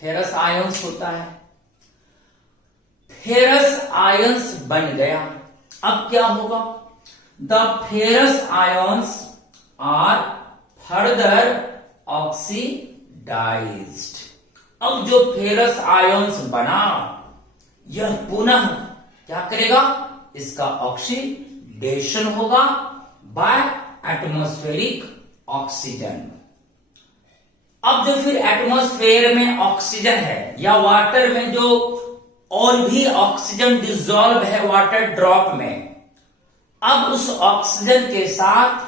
फेरस आयंस होता है, फेरस आयंस बन गया। अब क्या होगा, the ferrous ions are further oxidised. अब जो फेरस आयंस बना, यह पुनः क्या करेगा, इसका ऑक्सीडेशन होगा बाय एटमॉस्फेरिक ऑक्सीजन। अब जो फिर एटमॉस्फेयर में ऑक्सीजन है या वाटर में जो और भी ऑक्सीजन डिसॉल्व है वाटर ड्रॉप में, अब उस ऑक्सीजन के साथ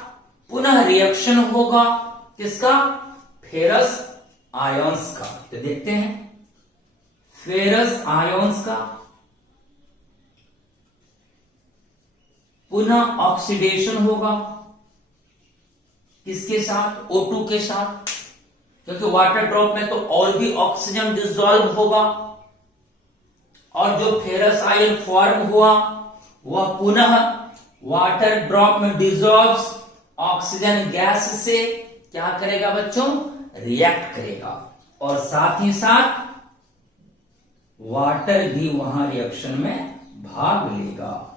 पुनः रिएक्शन होगा किसका? फेरस आयंस का। तो देखते हैं फेरस आयंस का पुनः ऑक्सीडेशन होगा किसके साथ? O2 के साथ, क्योंकि वाटर ड्रॉप में तो और भी ऑक्सीजन डिसॉल्व होगा और जो फेरस आयन फॉर्म हुआ वह पुनः वाटर ड्रॉप में डिसॉल्व ऑक्सीजन गैस से क्या करेगा बच्चों? रिएक्ट करेगा और साथ ही साथ वाटर भी वहां रिएक्शन में भाग लेगा।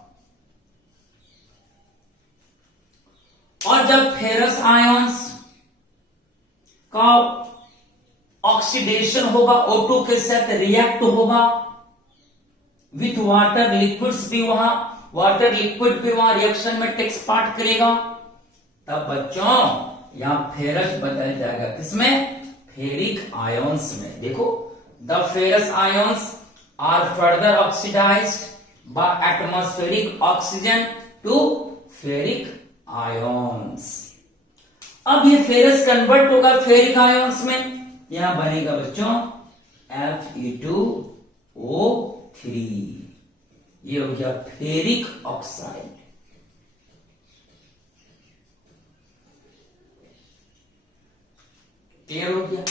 और जब फेरस आयंस का ऑक्सीडेशन होगा, O2 के साथ रिएक्ट होगा विथ वाटर, लिक्विड्स भी वहां, वाटर लिक्विड भी वहां रिएक्शन में टेक्स पार्ट करेगा, तब बच्चों यहां फेरस बदल जाएगा किसमें? फेरिक आयंस में। देखो the ferrous ions are further oxidised by atmospheric oxygen to ferric ions. अब ये फेरस कन्वर्ट होगा फेरिक आयंस में, यहां बनेगा बच्चों Fe2O3। ये हो गया फेरिक ऑक्साइड। क्लियर हो गया?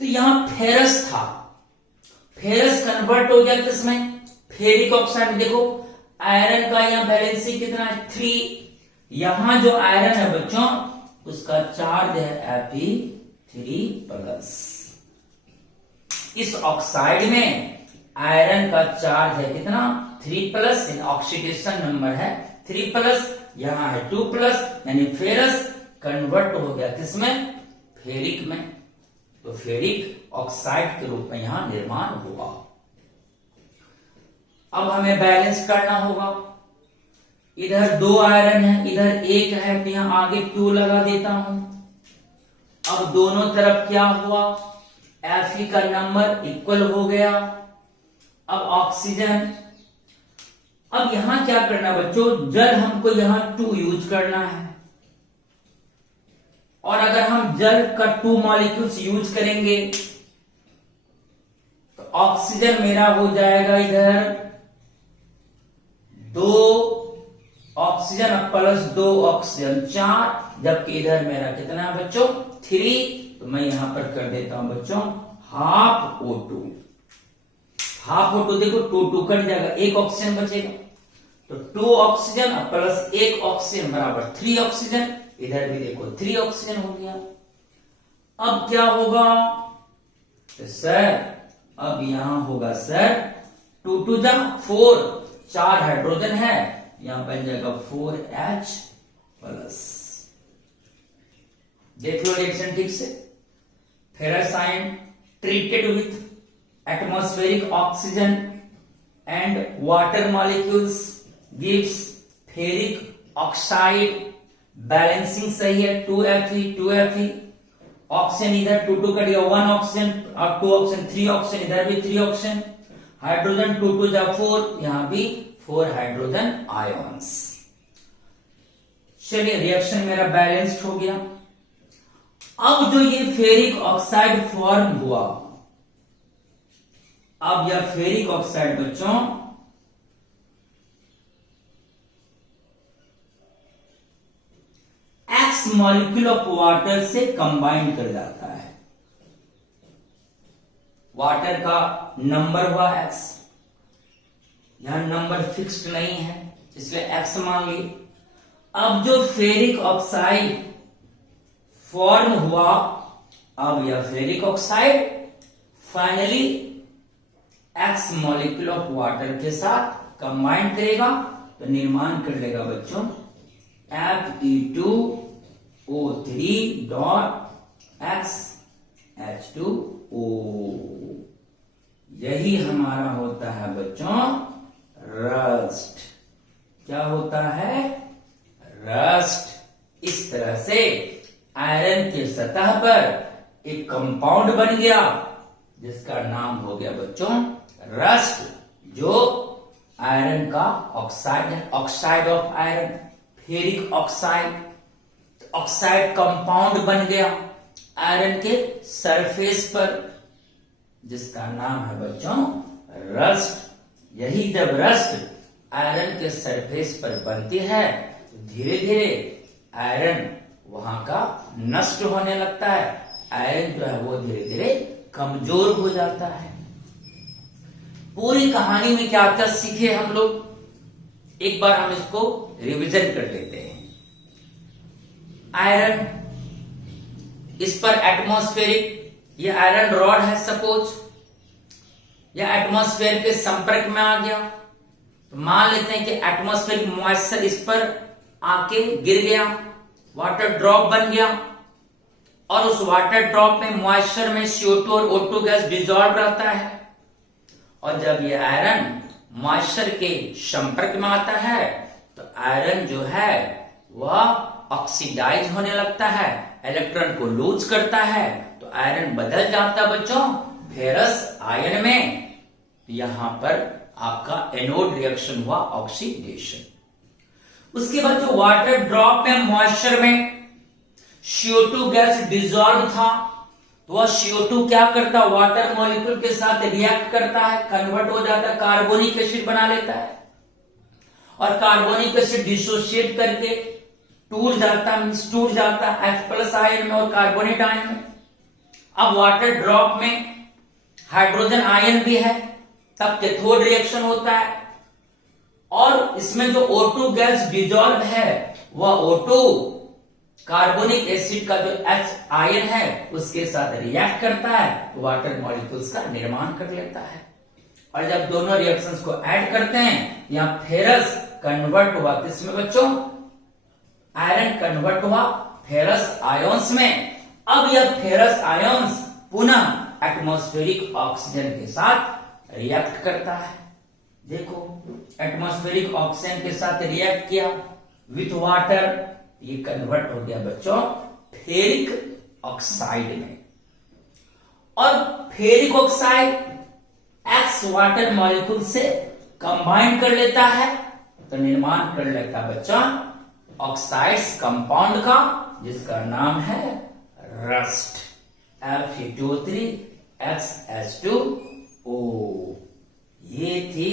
तो यहां फेरस था, फेरस कन्वर्ट हो गया किसमें? फेरिक ऑक्साइड में। देखो आयरन का यहां बैलेंसिंग कितना है? 3। यहां जो आयरन है बच्चों उसका चार्ज है Fe3+। इस ऑक्साइड में आयरन का चार्ज है कितना? 3+, इन ऑक्सीडेशन नंबर है 3+, यहां है 2+, यानी फेरस कन्वर्ट हो गया किसमें? फेरिक में। तो फेरिक ऑक्साइड के रूप में यहां निर्माण होगा। अब हमें बैलेंस करना होगा, इधर 2 आयरन है, इधर 1 है, तो यहां आगे 2 लगा देता हूं। अब दोनों तरफ क्या हुआ? Fe का नंबर इक्वल हो गया। अब ऑक्सीजन, अब यहां क्या करना बच्चों? जल हमको यहां 2 यूज करना है, और अगर हम जल का 2 मॉलिक्यूल्स यूज करेंगे तो ऑक्सीजन मेरा हो जाएगा इधर 2 ऑक्सीजन प्लस 2 ऑक्सीजन 4, जबकि इधर मेरा कितना है बच्चों? 3। तो मैं यहां पर कर देता हूं बच्चों हाफ O2। हाफ O2 देखो 2 कट जाएगा, 1 ऑक्सीजन बचेगा, तो 2 ऑक्सीजन प्लस 1 ऑक्सीजन बराबर 3 ऑक्सीजन। इधर भी देखो 3 ऑक्सीजन हो गया। अब क्या होगा? तो सर अब यहां होगा सर 2 2 जा 4, 4 हाइड्रोजन है, यहां बन जाएगा 4H+। देख लो रिएक्शन ठीक से। Ferrous ion treated with atmospheric oxygen and water molecules gives ferric oxide. Balancing सही है, 2Fe 2Fe। ऑक्सीजन इधर 2 2 कट गया, 1 ऑक्सीजन और 2 ऑक्सीजन 3 ऑक्सीजन, इधर भी 3 ऑक्सीजन। हाइड्रोजन 2 2 जा 4, यहां भी 4 हाइड्रोजन आयंस। चलिए रिएक्शन मेरा बैलेंस्ड हो गया। अब जो ये फेरिक ऑक्साइड फॉर्म हुआ, अब यह फेरिक ऑक्साइड बच्चों X मॉलिक्यूल ऑफ वाटर से कंबाइन कर जाता है। वाटर का नंबर हुआ X, यहां नंबर फिक्स्ड नहीं है इसलिए X मान ली। अब जो फेरिक ऑक्साइड फॉर्म हुआ, अब यह ferric oxide finally X molecule of water के साथ कंबाइन करेगा तो निर्माण कर लेगा बच्चों Fe2O3.XH2O। यही हमारा होता है बच्चों रस्ट। क्या होता है? रस्ट। इस तरह से आयरन के सतह पर एक कंपाउंड बन गया जिसका नाम हो गया बच्चों रस्ट, जो आयरन का ऑक्साइड है, oxide of iron, ferric oxide, oxide compound बन गया आयरन के सरफेस पर, जिसका नाम है बच्चों रस्ट। यही जब रस्ट आयरन के सरफेस पर बनती है तो धीरे धीरे आयरन वहां का नष्ट होने लगता है, आयरन जो है वो धीरे धीरे कमजोर हो जाता है। पूरी कहानी में क्या क्या सीखे हम लोग, एक बार हम इसको रिवीजन कर लेते हैं। आयरन, इस पर एटमॉस्फेरिक, ये आयरन रॉड है सपोज, यह एटमॉस्फेयर के संपर्क में आ गया, तो मान लेते हैं कि एटमॉस्फेरिक मॉइस्चर इस पर आके गिर गया, वाटर ड्रॉप बन गया, और उस वाटर ड्रॉप में मॉइस्चर में CO2 और O2 गैस डिजॉल्व रहता है, और जब ये आयरन मॉइस्चर के संपर्क में आता है तो आयरन जो है वह ऑक्सीडाइज होने लगता है, इलेक्ट्रॉन को लूज करता है, तो आयरन बदल जाता है बच्चों फेरस आयन में। यहां पर आपका एनोड रिएक्शन हुआ, ऑक्सीडेशन। उसके बाद जो वाटर ड्रॉप में मॉइस्चर में CO2 गैस डिजॉल्व था, तो वह CO2 क्या करता, वाटर मॉलिक्यूल के साथ रिएक्ट करता है, कन्वर्ट हो जाता है, कार्बोनिक एसिड बना लेता है, और कार्बोनिक एसिड डिसोशिएट करके टूट जाता है H+ आयन में और कार्बोनेट आयन में। अब वाटर ड्रॉप में हाइड्रोजन आयन भी है, तब कैथोड रिएक्शन होता है, और इसमें जो O2 गैस डिजॉल्व है वह O2 कार्बोनिक एसिड का जो H आयन है उसके साथ रिएक्ट करता है, तो वाटर मॉलिक्यूल्स का निर्माण कर लेता है। और जब दोनों रिएक्शंस को ऐड करते हैं, यहां फेरस कन्वर्ट हुआ किसमें बच्चों, आयरन कन्वर्ट हुआ फेरस आयोन्स में। अब यह फेरस आयोन्स पुनः एटमॉस्फेरिक ऑक्सीजन के साथ रिएक्ट करता है। देखो, एटमॉस्फेरिक ऑक्सीजन के साथ रिएक्ट किया विथ वाटर, ये कन्वर्ट हो गया बच्चों फेरिक ऑक्साइड में, और ferric oxide X water molecule से कंबाइन कर लेता है, तो निर्माण कर लेता बच्चों ऑक्साइड्स कंपाउंड का, जिसका नाम है रस्ट, Fe2O3XH2O। ये थी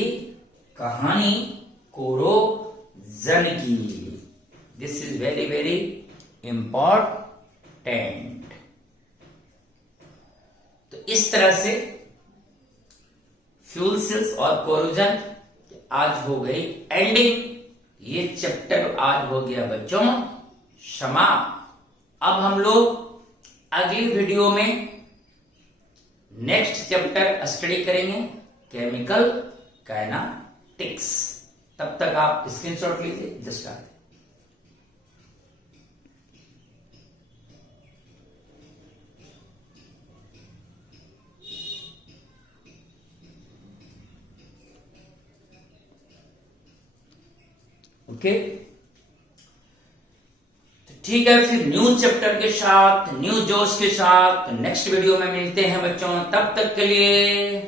कहानी कोरोजन की। This is very very important. तो इस तरह से फ्यूल सेल्स और कोरोजन आज हो गई एंडिंग। ये चैप्टर आज हो गया बच्चों समाप्त। अब हम लोग अगली वीडियो में नेक्स्ट चैप्टर स्टडी करेंगे, केमिकल काइनेटिक्स। तब तक आप स्क्रीनशॉट लीजिए, जस्ट आते। ओके, तो ठीक है, फिर न्यू चैप्टर के साथ, न्यू जोश के साथ नेक्स्ट वीडियो में मिलते हैं बच्चों। तब तक के लिए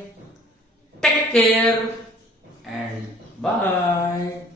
टेक केयर एंड बाय।